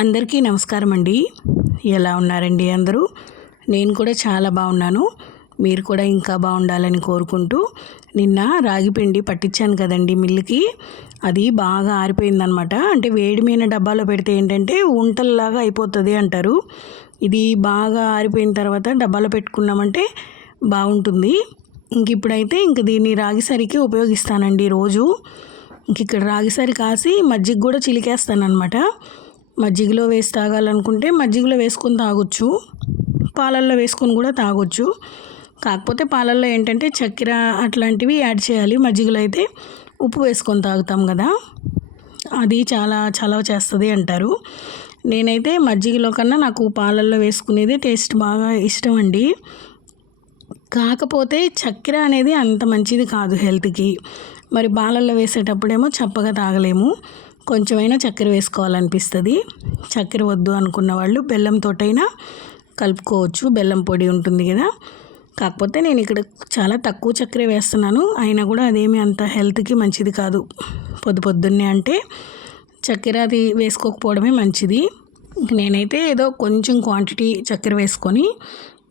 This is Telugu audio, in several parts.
అందరికీ నమస్కారం అండి. ఎలా ఉన్నారండి అందరూ? నేను కూడా చాలా బాగున్నాను. మీరు కూడా ఇంకా బాగుండాలని కోరుకుంటూ, నిన్న రాగి పిండి పట్టించాను కదండి మిల్లుకి. అది బాగా ఆరిపోయిందనమాట. అంటే వేడిమైన డబ్బాలో పెడితే ఏంటంటే ఉంటల్లాగా అయిపోతుంది అంటారు. ఇది బాగా ఆరిపోయిన తర్వాత డబ్బాలో పెట్టుకున్నామంటే బాగుంటుంది. ఇప్పుడైతే దీన్ని రాగిసరికి ఉపయోగిస్తానండి రోజు. ఇక్కడ రాగిసరి కాసి మజ్జిగ కూడా చిలికేస్తానమాట. మజ్జిగలో వేసి తాగాలనుకుంటే మజ్జిగలో వేసుకొని తాగొచ్చు, పాలల్లో వేసుకొని కూడా తాగొచ్చు. కాకపోతే పాలల్లో ఏంటంటే చక్కెర అట్లాంటివి యాడ్ చేయాలి. మజ్జిగలో అయితే ఉప్పు వేసుకొని తాగుతాం కదా, అది చాలా చలవ చేస్తుంది అంటారు. నేనైతే మజ్జిగలో కన్నా నాకు పాలల్లో వేసుకునేది టేస్ట్ బాగా ఇష్టం అండి. కాకపోతే చక్కెర అనేది అంత మంచిది కాదు హెల్త్కి. మరి పాలల్లో వేసేటప్పుడేమో చప్పగా తాగలేము, కొంచెమైనా చక్కెర వేసుకోవాలనిపిస్తుంది. చక్కెర వద్దు అనుకున్న వాళ్ళు బెల్లంతోటైనా కలుపుకోవచ్చు, బెల్లం పొడి ఉంటుంది కదా. కాకపోతే నేను ఇక్కడ చాలా తక్కువ చక్కెర వేస్తున్నాను, అయినా కూడా అదేమి అంత హెల్త్కి మంచిది కాదు. పొద్దున్నే అంటే చక్కెర అది వేసుకోకపోవడమే మంచిది. నేనైతే ఏదో కొంచెం క్వాంటిటీ చక్కెర వేసుకొని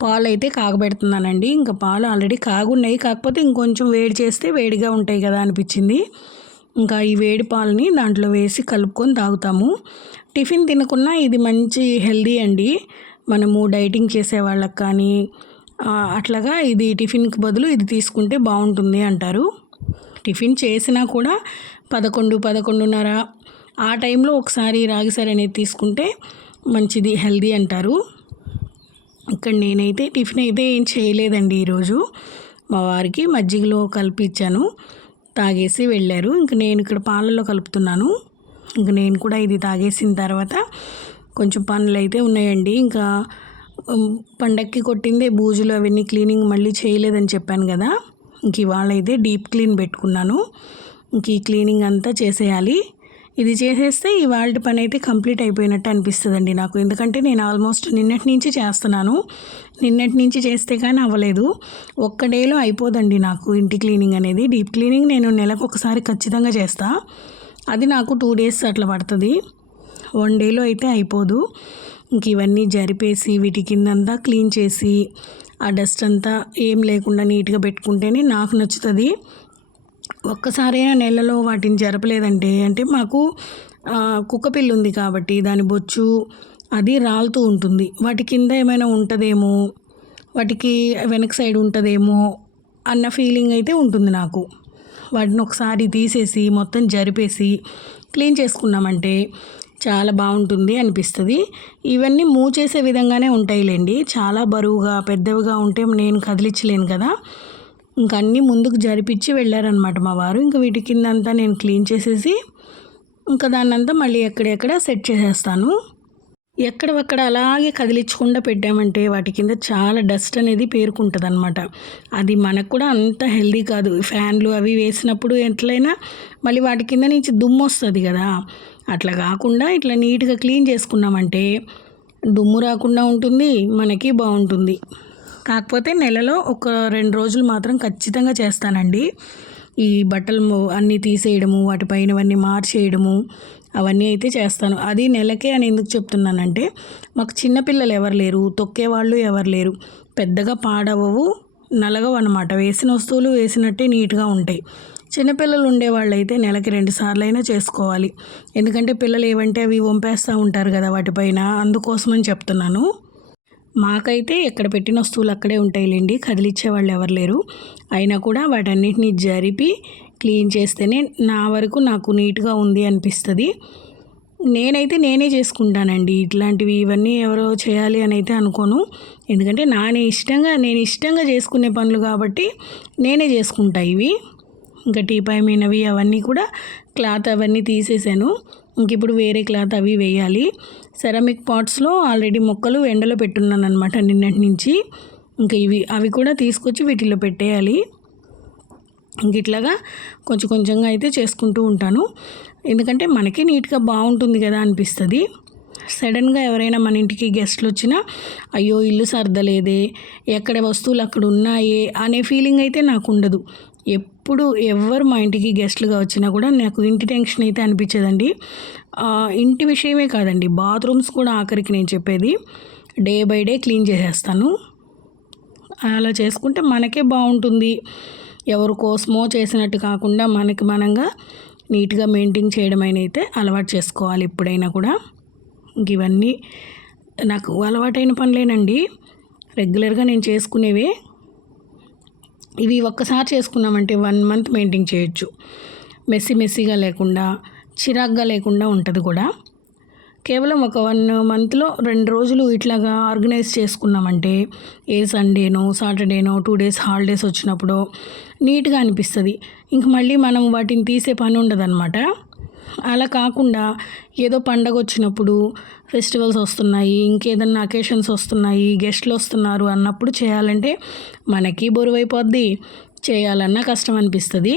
పాలు అయితే కాగబెడుతున్నానండి. ఇంకా పాలు ఆల్రెడీ కాగున్నాయి, కాకపోతే ఇంకొంచెం వేడి చేస్తే వేడిగా ఉంటాయి కదా అనిపించింది. ఇంకా ఈ వేడి పాలని దాంట్లో వేసి కలుపుకొని తాగుతాము. టిఫిన్ తినకున్నా ఇది మంచి హెల్దీ అండి. మనము డైటింగ్ చేసే వాళ్ళకి కానీ అట్లాగా ఇది టిఫిన్కి బదులు ఇది తీసుకుంటే బాగుంటుంది అంటారు. టిఫిన్ చేసినా కూడా 11-11:30 ఆ టైంలో ఒకసారి రాగిసరి అనేది తీసుకుంటే మంచిది, హెల్దీ అంటారు. ఇక్కడ నేనైతే టిఫిన్ అయితే ఏం చేయలేదండి ఈరోజు. మా వారికి మజ్జిగలో కలిపి ఇచ్చాను, తాగేసి వెళ్ళారు. నేను ఇక్కడ పాలల్లో కలుపుతున్నాను. నేను కూడా ఇది తాగేసిన తర్వాత కొంచెం పనులు అయితే ఉన్నాయండి. ఇంకా పండక్కి కొట్టిందే బూజులు అవన్నీ క్లీనింగ్ మళ్ళీ చేయలేదని చెప్పాను కదా. ఇవాళ అయితే డీప్ క్లీన్ పెట్టుకున్నాను. ఈ క్లీనింగ్ అంతా చేసేయాలి. ఇది చేసేస్తే ఇవాళ పని అయితే కంప్లీట్ అయిపోయినట్టు అనిపిస్తుందండి నాకు. ఎందుకంటే నేను ఆల్మోస్ట్ నిన్నటి నుంచి చేస్తున్నాను. నిన్నటి నుంచి చేస్తే కానీ అవ్వలేదు. ఒక్క డేలో అయిపోదండి నాకు ఇంటి క్లీనింగ్ అనేది. డీప్ క్లీనింగ్ నేను నెలకు ఒకసారి ఖచ్చితంగా చేస్తా. అది నాకు 2 days అట్లా పడుతుంది. 1 dayలో అయితే అయిపోదు. ఇవన్నీ జరిపేసి వీటి కిందంతా క్లీన్ చేసి ఆ డస్ట్ అంతా ఏం లేకుండా నీట్గా పెట్టుకుంటేనే నాకు నచ్చుతుంది. ఒక్కసారైనా నెలలో వాటిని జరపలేదంటే, అంటే మాకు కుక్కపిల్లి ఉంది కాబట్టి దాని బొచ్చు అది రాలుతూ ఉంటుంది. వాటి కింద ఏమైనా ఉంటుందేమో, వాటికి వెనక సైడ్ ఉంటుందేమో అన్న ఫీలింగ్ అయితే ఉంటుంది నాకు. వాటిని ఒకసారి తీసేసి మొత్తం జరిపేసి క్లీన్ చేసుకున్నామంటే చాలా బాగుంటుంది అనిపిస్తుంది. ఇవన్నీ మూవ్ చేసే విధంగానే ఉంటాయిలేండి. చాలా బరువుగా పెద్దవిగా ఉంటే నేను కదిలించలేను కదా. అన్నీ ముందుకు జరిపించి వెళ్ళారనమాట మా వారు. వీటి కింద అంతా నేను క్లీన్ చేసేసి దాన్నంతా మళ్ళీ ఎక్కడెక్కడ సెట్ చేసేస్తాను. ఎక్కడక్కడ అలాగే కదిలించకుండా పెట్టామంటే వాటి కింద చాలా డస్ట్ అనేది పేరుకుంటుంది అనమాట. అది మనకు కూడా అంత హెల్దీ కాదు. ఫ్యాన్లు అవి వేసినప్పుడు ఎట్లయినా మళ్ళీ వాటి కింద నుంచి దుమ్ము వస్తుంది కదా. అట్లా కాకుండా ఇట్లా నీట్గా క్లీన్ చేసుకున్నామంటే దుమ్ము రాకుండా ఉంటుంది, మనకి బాగుంటుంది. కాకపోతే నెలలో ఒక 2 రోజులు మాత్రం ఖచ్చితంగా చేస్తానండి. ఈ బట్టలు అన్నీ తీసేయడము, వాటిపైనవన్నీ మార్చేయడము అవన్నీ అయితే చేస్తాను. అది నెలకే అని ఎందుకు చెప్తున్నానంటే, మాకు చిన్నపిల్లలు ఎవరు లేరు, తొక్కేవాళ్ళు ఎవరు లేరు, పెద్దగా పాడవవు, నలగవు అనమాట. వేసిన వస్తువులు వేసినట్టే నీట్గా ఉంటాయి. చిన్నపిల్లలు ఉండేవాళ్ళు అయితే నెలకి 2 సార్లు అయినా చేసుకోవాలి. ఎందుకంటే పిల్లలు ఏవంటే అవి వంపేస్తూ ఉంటారు కదా వాటిపైన, అందుకోసమని చెప్తున్నాను. మాకైతే ఎక్కడ పెట్టిన వస్తువులు అక్కడే ఉంటాయిలేండి, కదిలిచ్చే వాళ్ళు ఎవరు లేరు. అయినా కూడా వాటన్నిటిని జరిపి క్లీన్ చేస్తేనే నా వరకు నాకు నీట్గా ఉంది అనిపిస్తుంది. నేనే చేసుకుంటానండి ఇట్లాంటివి. ఇవన్నీ ఎవరో చేయాలి అని అయితే అనుకోను. ఎందుకంటే నేను ఇష్టంగా చేసుకునే పనులు కాబట్టి నేనే చేసుకుంటా ఇవి. టీపాయ్ మీనవి అవన్నీ కూడా క్లాత్ అవన్నీ తీసేసాను. ఇప్పుడు వేరే క్లాత్ అవి వేయాలి. సెరామిక్ పాట్స్లో ఆల్రెడీ మొక్కలు ఎండలో పెట్టున్నాను అనమాట నిన్నటి నుంచి. అవి కూడా తీసుకొచ్చి వీటిలో పెట్టేయాలి. ఇట్లాగా కొంచెంగా అయితే చేసుకుంటూ ఉంటాను. ఎందుకంటే మనకి నీట్గా బాగుంటుంది కదా అనిపిస్తుంది. సడన్గా ఎవరైనా మన ఇంటికి గెస్ట్లు వచ్చినా అయ్యో ఇల్లు సర్దలేదే, ఎక్కడ వస్తువులు అక్కడ ఉన్నాయే అనే ఫీలింగ్ అయితే నాకు ఉండదు. ఎప్పుడు ఎవరు మా ఇంటికి గెస్ట్లుగా వచ్చినా కూడా నాకు ఇంటి టెన్షన్ అయితే అనిపించదండి. ఇంటి విషయమే కాదండి, బాత్రూమ్స్ కూడా ఆఖరికి నేను చెప్పేది డే బై డే క్లీన్ చేసేస్తాను. అలా చేసుకుంటే మనకే బాగుంటుంది. ఎవరి కోసమో చేసినట్టు కాకుండా మనకి మనంగా నీట్గా మెయింటైన్ చేయడం అయితే అలవాటు చేసుకోవాలి ఎప్పుడైనా కూడా. ఇవన్నీ నాకు అలవాటైన పనులేనండి, రెగ్యులర్గా నేను చేసుకునేవే. ఇవి ఒక్కసారి చేసుకున్నామంటే 1 మంత్ మెయింటైన్ చేయొచ్చు. మెస్సీగా లేకుండా, చిరాగ్గా లేకుండా ఉంటుంది కూడా. కేవలం ఒక 1 మంత్లో 2 రోజులు ఇట్లాగా ఆర్గనైజ్ చేసుకున్నామంటే, ఏ సండేనో సాటర్డేనో 2 డేస్ హాలిడేస్ వచ్చినప్పుడు నీట్గా అనిపిస్తుంది. ఇంక మళ్ళీ మనం వాటిని తీసే పని ఉండదన్నమాట. అలా కాకుండా ఏదో పండగ వచ్చినప్పుడు, ఫెస్టివల్స్ వస్తున్నాయి, ఇంకేదన్నా అకేషన్స్ వస్తున్నాయి, గెస్ట్లు వస్తున్నారు అన్నప్పుడు చేయాలంటే మనకి బరువైపోద్ది, చేయాలన్నా కష్టం అనిపిస్తుంది.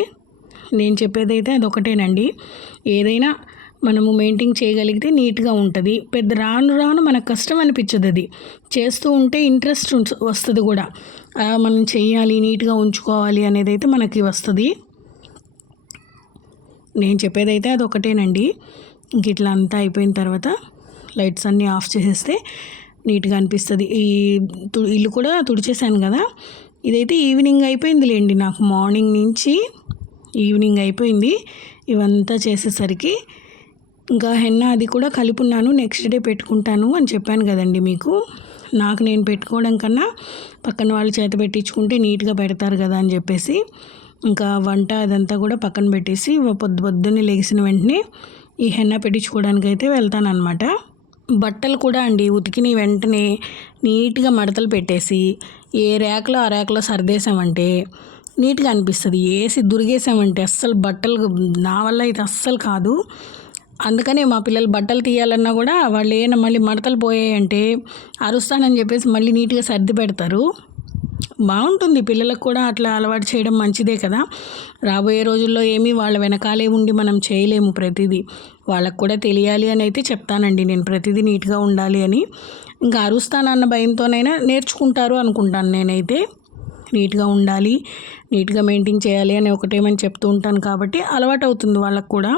నేను చెప్పేదైతే అదొకటేనండి. ఏదైనా మనము మెయింటైన్ చేయగలిగితే నీట్గా ఉంటుంది. పెద్ద రాను మనకు కష్టం అనిపించదు. అది చేస్తూ ఉంటే ఇంట్రెస్ట్ వస్తుంది కూడా. మనం చెయ్యాలి, నీట్గా ఉంచుకోవాలి అనేది అయితే మనకి వస్తుంది. నేను చెప్పేదైతే అదొకటేనండి. ఇంక ఇట్లా అంతా అయిపోయిన తర్వాత లైట్స్ అన్నీ ఆఫ్ చేసేస్తే నీట్గా అనిపిస్తుంది. ఈ ఇల్లు కూడా తుడిచేసాను కదా, ఇదైతే ఈవినింగ్ అయిపోయింది లేండి. నాకు మార్నింగ్ నుంచి ఈవినింగ్ అయిపోయింది ఇవంతా చేసేసరికి. ఇంకా హెన్న అది కూడా కలిపున్నాను, నెక్స్ట్ డే పెట్టుకుంటాను అని చెప్పాను కదండి మీకు. నాకు నేను పెట్టుకోవడం కన్నా పక్కన వాళ్ళు చేత పెట్టించుకుంటే నీట్గా పెడతారు కదా అని చెప్పేసి ఇంకా వంట అదంతా కూడా పక్కన పెట్టేసి పొద్దున్నే లెగిసిన వెంటనే ఈ హెన్న పెట్టించుకోవడానికి అయితే వెళ్తాను అనమాట. బట్టలు కూడా అండి ఉతికిన వెంటనే నీట్గా మడతలు పెట్టేసి ఏ ర్యాక్లో ఆ ర్యాక్లో సర్దేశామంటే నీట్గా అనిపిస్తుంది. వేసి దురిగేసామంటే అస్సలు బట్టలు నా వల్ల అయితే అస్సలు కాదు. అందుకనే మా పిల్లలు బట్టలు తీయాలన్నా కూడా వాళ్ళు ఏమైనా మళ్ళీ మడతలు పోయాయంటే అరుస్తానని చెప్పేసి మళ్ళీ నీట్గా సర్ది పెడతారు. బాగుంటుంది, పిల్లలకు కూడా అట్లా అలవాటు చేయడం మంచిదే కదా. రాబోయే రోజుల్లో ఏమీ వాళ్ళ వెనకాలే ఉండి మనం చేయలేము. ప్రతిదీ వాళ్ళకు కూడా తెలియాలి అని అయితే చెప్తానండి నేను, ప్రతిదీ నీట్గా ఉండాలి అని. ఇంకా అరుస్తానన్న భయంతోనైనా నేర్చుకుంటారు అనుకుంటాను నేనైతే. నీట్గా ఉండాలి, నీట్గా మెయింటైన్ చేయాలి అని ఒకటేమని చెప్తూ ఉంటాను కాబట్టి అలవాటు అవుతుంది వాళ్ళకు కూడా.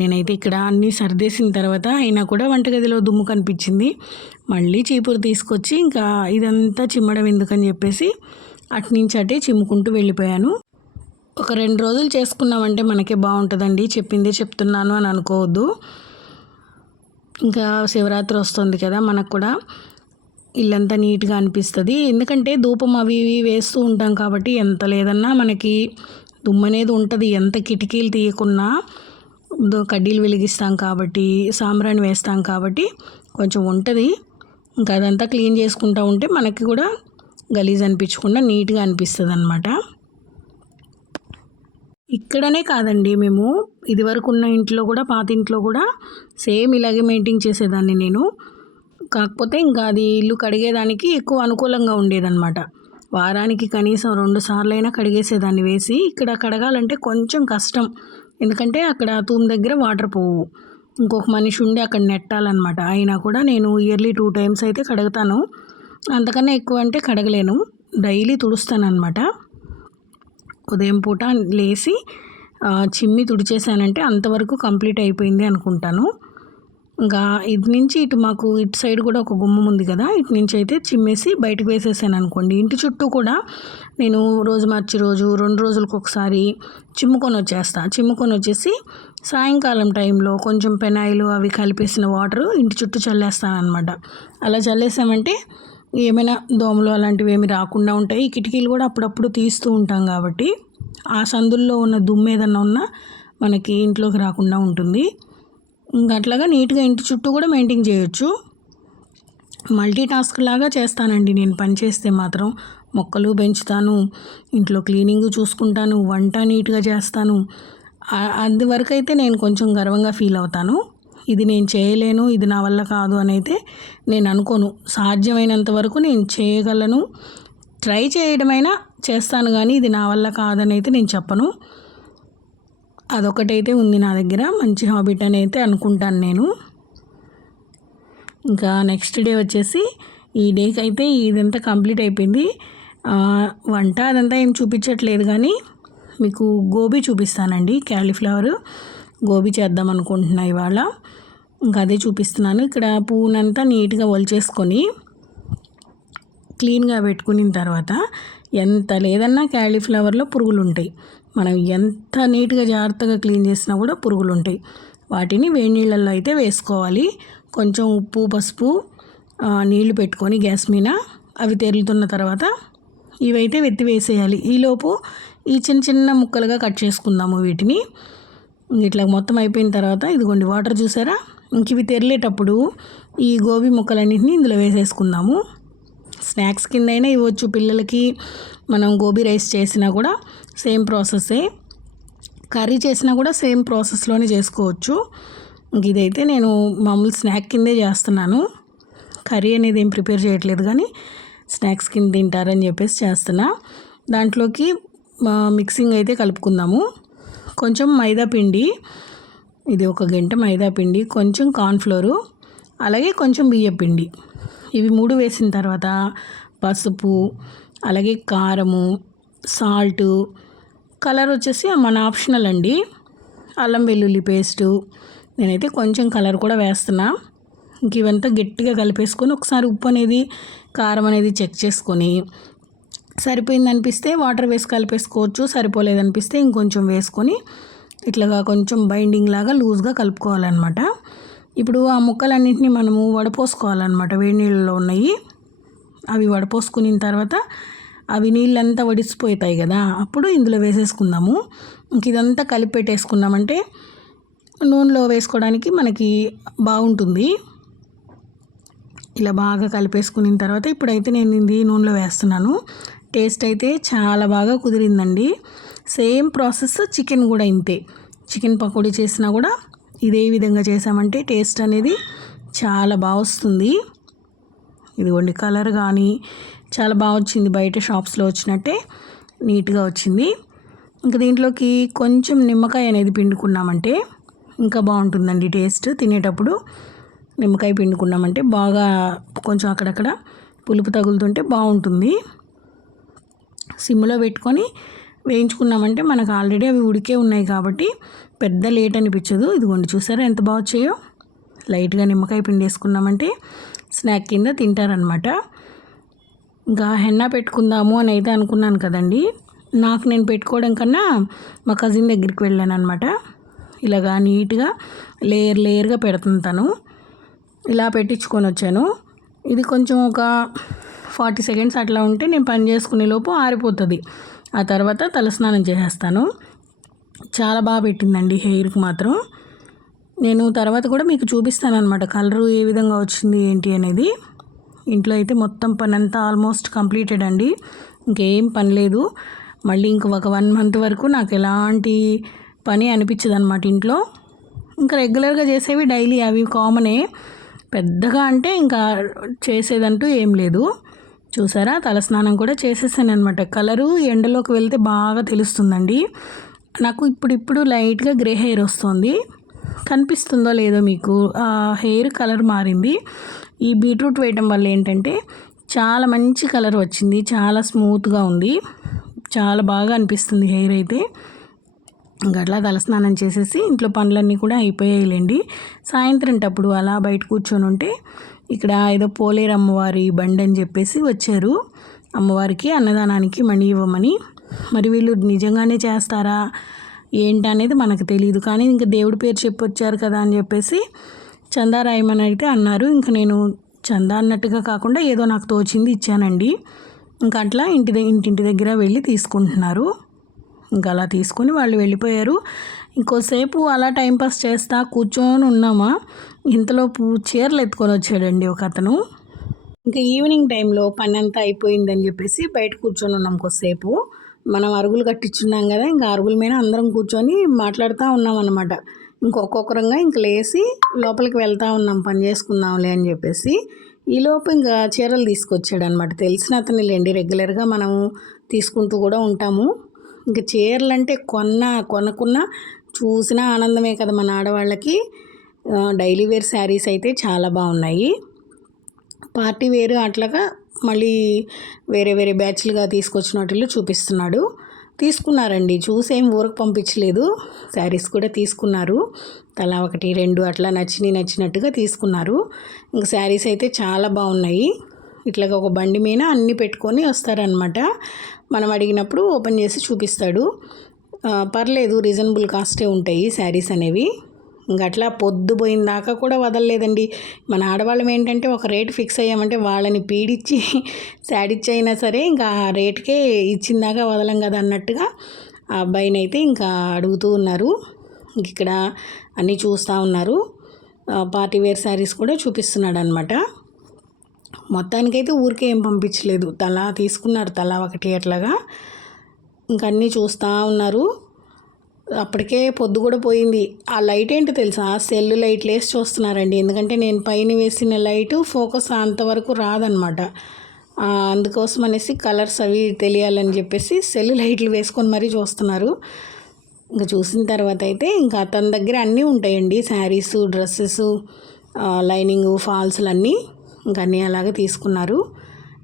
నేనైతే ఇక్కడ అన్నీ సర్దేసిన తర్వాత అయినా కూడా వంటగదిలో దుమ్ము కనిపించింది. మళ్ళీ చీపురు తీసుకొచ్చి ఇంకా ఇదంతా చిమ్మడం ఎందుకని చెప్పేసి అటునుంచి అటే చిమ్ముకుంటూ వెళ్ళిపోయాను. ఒక 2 రోజులు చేసుకున్నామంటే మనకే బాగుంటుందండి, చెప్పిందే చెప్తున్నాను అని అనుకోవద్దు. ఇంకా శివరాత్రి వస్తుంది కదా, మనకు కూడా ఇల్లంతా నీట్గా అనిపిస్తుంది. ఎందుకంటే ధూపం అవి ఇవి వేస్తూ ఉంటాం కాబట్టి ఎంత లేదన్నా మనకి దుమ్ము అనేది ఉంటుంది. ఎంత కిటికీలు తీయకున్నా కడ్డీలు వెలిగిస్తాం కాబట్టి, సాంబ్రాణి వేస్తాం కాబట్టి కొంచెం ఉంటుంది. ఇంకా అదంతా క్లీన్ చేసుకుంటూ ఉంటే మనకి కూడా గలీజ్ అనిపించకుండా నీట్గా అనిపిస్తుంది అన్నమాట. ఇక్కడనే కాదండి, మేము ఇదివరకు ఉన్న ఇంట్లో కూడా, పాత ఇంట్లో కూడా సేమ్ ఇలాగే మెయింటైన్ చేసేదాన్ని నేను. కాకపోతే ఇంకా అది ఇల్లు కడిగేదానికి ఎక్కువ అనుకూలంగా ఉండేదన్నమాట. వారానికి కనీసం 2 సార్లైనా కడిగేసేదాన్ని వేసి. ఇక్కడ కడగాలంటే కొంచెం కష్టం, ఎందుకంటే అక్కడ తూము దగ్గర వాటర్ పోవు, ఇంకొక మనిషి ఉండి అక్కడ నెట్టాలన్నమాట. అయినా కూడా నేను ఇయర్లీ 2 టైమ్స్ అయితే కడుగుతాను, అంతకన్నా ఎక్కువ అంటే కడగలేను. డైలీ తుడుస్తాను అనమాట. ఉదయం పూట లేచి చిమ్మి తుడిచేసానంటే అంతవరకు కంప్లీట్ అయిపోయింది అనుకుంటాను. ఇంకా ఇటు నుంచి ఇటు మాకు ఇటు సైడ్ కూడా ఒక గుమ్మం ఉంది కదా, ఇటు నుంచి అయితే చిమ్మేసి బయటకు వేసేసాను అనుకోండి. ఇంటి చుట్టూ కూడా నేను రోజు మార్చి రోజు 2 రోజులకు ఒకసారి చిమ్ముకొని వచ్చేసి సాయంకాలం టైంలో కొంచెం పెనాయిలు అవి కలిపేసిన వాటర్ ఇంటి చుట్టూ చల్లేస్తాను అనమాట. అలా చల్లేసామంటే ఏమైనా దోమలు అలాంటివి ఏమి రాకుండా ఉంటాయి. కిటికీలు కూడా అప్పుడప్పుడు తీస్తూ ఉంటాం కాబట్టి ఆ సందుల్లో ఉన్న దుమ్ము ఏదన్నా ఉన్నా మనకి ఇంట్లోకి రాకుండా ఉంటుంది. ఇంకా అట్లాగా నీట్గా ఇంటి చుట్టూ కూడా మెయింటైన్ చేయొచ్చు. మల్టీ టాస్క్ లాగా చేస్తానండి నేను పని చేస్తే మాత్రం. మొక్కలు పెంచుతాను, ఇంట్లో క్లీనింగ్ చూసుకుంటాను, వంట నీట్గా చేస్తాను. అందువరకు అయితే నేను కొంచెం గర్వంగా ఫీల్ అవుతాను. ఇది నేను చేయలేను, ఇది నా వల్ల కాదు అని అయితే నేను అనుకోను. సాధ్యమైనంత వరకు నేను చేయగలను, ట్రై చేయడమైనా చేస్తాను, కానీ ఇది నా వల్ల కాదని అయితే నేను చెప్పను. అదొకటైతే ఉంది నా దగ్గర, మంచి హాబిట్ అని అయితే అనుకుంటాను నేను. ఇంకా నెక్స్ట్ డే వచ్చేసి ఈ డేకి అయితే ఇదంతా కంప్లీట్ అయిపోయింది. వంట అదంతా ఏం చూపించట్లేదు, కానీ మీకు గోబీ చూపిస్తానండి. క్యాలీఫ్లవర్ గోబీ చేద్దాం అనుకుంటున్నా ఇవాళ. ఇంకా అదే చూపిస్తున్నాను. ఇక్కడ పువ్వునంతా నీట్గా ఒలిచేసుకొని క్లీన్గా పెట్టుకున్న తర్వాత, ఎంత లేదన్నా క్యాలీఫ్లవర్లో పురుగులు ఉంటాయి. మనం ఎంత నీట్గా జాగ్రత్తగా క్లీన్ చేసినా కూడా పురుగులు ఉంటాయి. వాటిని వేడి నీళ్ళల్లో అయితే వేసుకోవాలి. కొంచెం ఉప్పు, పసుపు, నీళ్లు పెట్టుకొని గ్యాస్ మీద అవి తెరులుతున్న తర్వాత ఇవైతే వెత్తి వేసేయాలి. ఈలోపు ఈ చిన్న చిన్న ముక్కలుగా కట్ చేసుకుందాము వీటిని. ఇట్లా మొత్తం అయిపోయిన తర్వాత ఇదిగోండి వాటర్ చూసారా, ఇంక ఇవి తెరిలేటప్పుడు ఈ గోబీ ముక్కలన్నింటినీ ఇందులో వేసేసుకుందాము. స్నాక్స్ కింద అయినా ఇవ్వచ్చు పిల్లలకి. మనం గోబీ రైస్ చేసినా కూడా సేమ్ ప్రాసెస్సే, కర్రీ చేసినా కూడా సేమ్ ప్రాసెస్లోనే చేసుకోవచ్చు. ఇదైతే నేను మామూలు స్నాక్ కిందే చేస్తున్నాను. కర్రీ అనేది ఏం ప్రిపేర్ చేయట్లేదు, కానీ స్నాక్స్ కింద తింటారని చెప్పేసి చేస్తున్నా. దాంట్లోకి మిక్సింగ్ అయితే కలుపుకుందాము. కొంచెం మైదా పిండి, ఇది 1 గంట మైదా పిండి, కొంచెం కార్న్ఫ్లోరు, అలాగే కొంచెం బియ్యం పిండి, ఇవి 3 వేసిన తర్వాత పసుపు, అలాగే కారము, సాల్టు, కలర్ వచ్చేసి మన ఆప్షనల్ అండి. అల్లం వెల్లుల్లి పేస్టు, నేనైతే కొంచెం కలర్ కూడా వేస్తున్నా. ఇంక ఇవంతా గట్టిగా కలిపేసుకొని ఒకసారి ఉప్పు అనేది, కారం అనేది చెక్ చేసుకొని సరిపోయింది అనిపిస్తే వాటర్ వేసి కలిపేసుకోవచ్చు. సరిపోలేదనిపిస్తే ఇంకొంచెం వేసుకొని ఇట్లాగా కొంచెం బైండింగ్ లాగా లూజ్గా కలుపుకోవాలన్నమాట. ఇప్పుడు ఆ ముక్కలన్నింటినీ మనము వడపోసుకోవాలన్నమాట. వేడి నీళ్ళలో ఉన్నాయి అవి వడపోసుకున్న తర్వాత అవి నీళ్ళంతా వడిసిపోతాయి కదా, అప్పుడు ఇందులో వేసేసుకుందాము. ఇంక ఇదంతా కలిపి పెట్టేసుకున్నామంటే నూనెలో వేసుకోవడానికి మనకి బాగుంటుంది. ఇలా బాగా కలిపేసుకున్న తర్వాత ఇప్పుడైతే నేను ఇది నూనెలో వేస్తున్నాను. టేస్ట్ అయితే చాలా బాగా కుదిరిందండి. సేమ్ ప్రాసెస్ చికెన్ కూడా ఇంతే. చికెన్ పకోడీ చేసినా కూడా ఇదే విధంగా చేసామంటే టేస్ట్ అనేది చాలా బాగా వస్తుంది. ఇదిగోండి కలర్ కానీ చాలా బాగా వచ్చింది, బయట షాప్స్లో వచ్చినట్టే నీట్గా వచ్చింది. ఇంకా దీంట్లోకి కొంచెం నిమ్మకాయ అనేది పిండుకున్నామంటే ఇంకా బాగుంటుందండి టేస్ట్. తినేటప్పుడు నిమ్మకాయ పిండుకున్నామంటే బాగా కొంచెం అక్కడక్కడ పులుపు తగులుతుంటే బాగుంటుంది. సిమ్లో పెట్టుకొని వేయించుకున్నామంటే మనకు ఆల్రెడీ అవి ఉడికే ఉన్నాయి కాబట్టి పెద్ద లేట్ అనిపించదు. ఇదిగోండి చూసారా ఎంత బాగా వచ్చాయో. లైట్గా నిమ్మకాయ పిండి వేసుకున్నామంటే స్నాక్ కింద తింటారనమాట. ఇంకా హెన్నా పెట్టుకుందాము అని అయితే అనుకున్నాను కదండి. నాకు నేను పెట్టుకోవడం కన్నా మా కజిన్ దగ్గరికి వెళ్ళాను అనమాట. ఇలాగా నీట్గా లేయర్గా పెడుతుంది తను. ఇలా పెట్టించుకొని వచ్చాను. ఇది కొంచెం ఒక 40 సెకండ్స్ అట్లా ఉంటే నేను పని చేసుకునే లోపు ఆరిపోతుంది. ఆ తర్వాత తలస్నానం చేసేస్తాను. చాలా బాగా పెట్టిందండి హెయిర్కి మాత్రం. నేను తర్వాత కూడా మీకు చూపిస్తాను అనమాట కలరు ఏ విధంగా వచ్చింది ఏంటి అనేది. ఇంట్లో అయితే మొత్తం పని అంతా ఆల్మోస్ట్ కంప్లీటెడ్ అండి. ఇంకేం పని లేదు. మళ్ళీ ఇంక ఒక 1 మంత్ వరకు నాకు ఎలాంటి పని అనిపించదు అనమాట ఇంట్లో. ఇంకా రెగ్యులర్గా చేసేవి డైలీ అవి కామనే, పెద్దగా అంటే ఇంకా చేసేదంటూ ఏం లేదు. చూసారా తలస్నానం కూడా చేసేసాను అనమాట. కలరు ఎండలోకి వెళ్తే బాగా తెలుస్తుందండి. నాకు ఇప్పుడు లైట్గా గ్రే హెయిర్ వస్తుంది, కనిపిస్తుందో లేదో మీకు, ఆ హెయిర్ కలర్ మారింది. ఈ బీట్రూట్ వేయటం వల్ల ఏంటంటే చాలా మంచి కలర్ వచ్చింది, చాలా స్మూత్గా ఉంది, చాలా బాగా అనిపిస్తుంది హెయిర్ అయితే. గట్లా తలస్నానం చేసేసి ఇంట్లో పనులన్నీ కూడా అయిపోయాయిలేండి. సాయంత్రం టప్పుడు అలా బయట కూర్చొని ఉంటే ఇక్కడ ఏదో పోలేరు అమ్మవారి బండి అని చెప్పేసి వచ్చారు. అమ్మవారికి అన్నదానానికి మనీ ఇవ్వమని. మరి వీళ్ళు నిజంగానే చేస్తారా ఏంటనేది మనకు తెలియదు, కానీ ఇంకా దేవుడి పేరు చెప్పొచ్చారు కదా అని చెప్పేసి చందా రాయమని అయితే అన్నారు. ఇంకా నేను చందా అన్నట్టుగా కాకుండా ఏదో నాకు తోచింది ఇచ్చానండి. ఇంకా అట్లా ఇంటింటి దగ్గర వెళ్ళి తీసుకుంటున్నారు. ఇంకా అలా తీసుకొని వాళ్ళు వెళ్ళిపోయారు. ఇంకోసేపు అలా టైంపాస్ చేస్తా కూర్చొని ఉన్నామా, ఇంతలోపు చీరలు ఎత్తుకొని వచ్చాడండి ఒక అతను. ఇంకా ఈవినింగ్ టైంలో పని అంతా అయిపోయిందని చెప్పేసి బయట కూర్చొని ఉన్నాం కొద్దిసేపు. మనం అరుగులు కట్టించున్నాం కదా, ఇంకా అరుగుల మీద అందరం కూర్చొని మాట్లాడుతూ ఉన్నాం అన్నమాట. ఇంకొక్కొక్కరంగా ఇంక లేచి లోపలికి వెళ్తూ ఉన్నాం పని చేసుకుందాంలే అని చెప్పేసి. ఈలోపు ఇంకా చీరలు తీసుకొచ్చాడు అనమాట. తెలిసిన అతను లేండి, రెగ్యులర్గా మనం తీసుకుంటూ కూడా ఉంటాము. ఇంకా చీరలు అంటే కొనుక్కున్నా చూసినా ఆనందమే కదా మన ఆడవాళ్ళకి. డైలీ వేర్ శారీస్ అయితే చాలా బాగున్నాయి. పార్టీ వేరు అట్లాగా మళ్ళీ వేరే బ్యాచ్లుగా తీసుకొచ్చినట్లు చూపిస్తున్నాడు. తీసుకున్నారండి, చూసేం ఊరకు పంపించలేదు. శారీస్ కూడా తీసుకున్నారు, తలా 1, 2 అట్లా నచ్చినట్టుగా తీసుకున్నారు. ఇంక శారీస్ అయితే చాలా బాగున్నాయి. ఇట్లాగ ఒక బండి మీద అన్నీ పెట్టుకొని వస్తారనమాట. మనం అడిగినప్పుడు ఓపెన్ చేసి చూపిస్తాడు. పర్లేదు, రీజనబుల్ కాస్టే ఉంటాయి శారీస్ అనేవి. ఇంక అట్లా పొద్దుపోయిన దాకా కూడా వదలలేదండి. మన ఆడవాళ్ళం ఏంటంటే ఒక రేటు ఫిక్స్ అయ్యామంటే వాళ్ళని పీడిచ్చి శాడిచ్చి అయినా సరే ఇంకా ఆ రేటుకే ఇచ్చిందాకా వదలం కదా అన్నట్టుగా ఆ అబ్బాయిని అయితే ఇంకా అడుగుతూ ఉన్నారు. ఇక్కడ అన్నీ చూస్తూ ఉన్నారు. పార్టీ వేర్ శారీస్ కూడా చూపిస్తున్నాడు అనమాట. మొత్తానికైతే ఊరికే ఏం పంపించలేదు, తలా తీసుకున్నారు, తలా 1 అట్లాగా. ఇంక అన్నీ చూస్తూ ఉన్నారు. అప్పటికే పొద్దు కూడా పోయింది. ఆ లైట్ ఏంటో తెలుసా, సెల్ లైట్లు వేసి చూస్తున్నారండి. ఎందుకంటే నేను పైన వేసిన లైటు ఫోకస్ అంతవరకు రాదనమాట. అందుకోసం అనేసి కలర్స్ అవి తెలియాలని చెప్పేసి సెల్ లైట్లు వేసుకొని మరీ చూస్తున్నారు. ఇంకా చూసిన తర్వాత అయితే ఇంకా అతని దగ్గర అన్నీ ఉంటాయండి, శారీసు, డ్రెస్సెస్, లైనింగు, ఫాల్స్లు అన్నీ. ఇంకా అన్నీ అలాగే తీసుకున్నారు.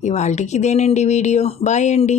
ఇవాళకి ఇదేనండి వీడియో. బాయ్ అండి.